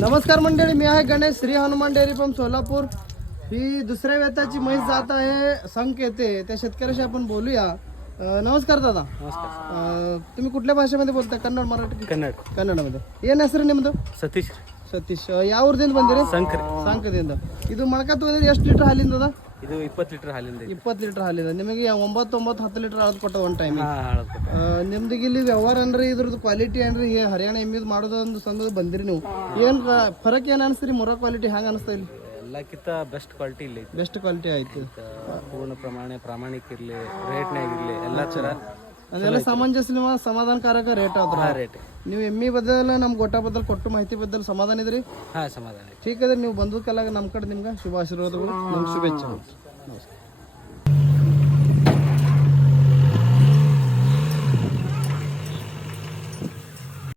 नमस्कार मंडळी, मी आहे गणेश, श्री हनुमान डेअरी फ्रॉम सोलापूर. ही दुसऱ्या वेताची म्हैस जात आहे संख येते, त्या शेतकऱ्याशी आपण बोलूया. नमस्कार दादा. ನಮಸ್ಕಾರ. तुम्ही कुठल्या भाषेमध्ये बोलता? कन्नड, मराठी? ಕನ್ನಡ. ಕನ್ನಡमध्ये. ಏನು ಹೆಸರು ನಿಮ್ಮದು? ಸತೀಶ್ ಸತೀಶ್. ಯಾವ ಊರದಿಂದ ಬಂದಿರಿ? ಸಂಕ್ರಿ. ಸಾಂಕದಿಂದ. ಇದು ಮೊಳಕ ತಗೊಂಡ್ರೆ ಎಷ್ಟು ಲೀಟರ್ ಹಾಲಿಂದ ಅದ? ಇದು 20 ಲೀಟರ್ ಹಾಲಿಂದ ಐತಿ. 20 ಲೀಟರ್ ಹಾಲಿಂದ. ನಿಮಗೆ 10 ಲೀಟರ್ ಹಾಲು ಕೊಟ್ಟ ಒಂದು ಟೈಮ್. ಹಾಳದ್ ಕೊಟ್ಟ. ನಿಮ್ದು ಇಲ್ಲಿ ವ್ಯವಹಾರ ಅನ್ರಿ, ಇದ್ರದ್ದು ಕ್ವಾಲಿಟಿ ಅನ್ರಿ, ಹರಿಯಾಣ ಎಮ್ಮಿದ್ ಮಾಡೋದೊಂದು ಸಂದರ್ಭ ಬಂದಿರಿ ನೀವು. ಏನು ಫರಕ್ ಏನು ಅನಿಸ್ತೀರಿ? ಮೊರ ಕ್ವಾಲಿಟಿ ಹ್ಯಾಂಗ ಅನಿಸ್ತಾ ಇಲ್ಲಿ? ಎಲ್ಲಕ್ಕಿಂತ ಬೆಸ್ಟ್ ಕ್ವಾಲಿಟಿ ಇಲ್ಲ ಐತಿ. ಬೆಸ್ಟ್ ಕ್ವಾಲಿಟಿ ಆಯ್ತು. ಪೂರ್ಣ ಪ್ರಾಮಾಣಿಕ ಇರಲಿ, ರೇಟ್ನಾಗ ಇರಲಿ, ಎಲ್ಲ ಥರ ಅದೆಲ್ಲ ಸಮಂಜಸ ಸಮಾಧಾನಕಾರಕ ರೇಟ್ ಆದ್ರ. ರೇಟ್. ನೀವು ಎಮ್ಮಿ ಬದಲ ನಮ್ಮ ಗೋಟ ಬದಲ್ ಕೊಟ್ಟು ಮಾಹಿತಿ ಬದಲ್ ಸಮಾಧಾನ ಇದ್ರಿ? ಹಾಂ, ಸಮಾಧಾನ ಐತಿ. ठीक आहे. ನೀವು ಬಂದಕ್ಕೆಲ್ಲ ನಮ್ಮ ಕಡೆ ನಿಮ್ಗೆ ಶುಭ ಆಶೀರ್ವಾದಗಳು, ನಮ್ಗೆ ಶುಭೇಚ್ಛೆ. ನಮಸ್ಕಾರ.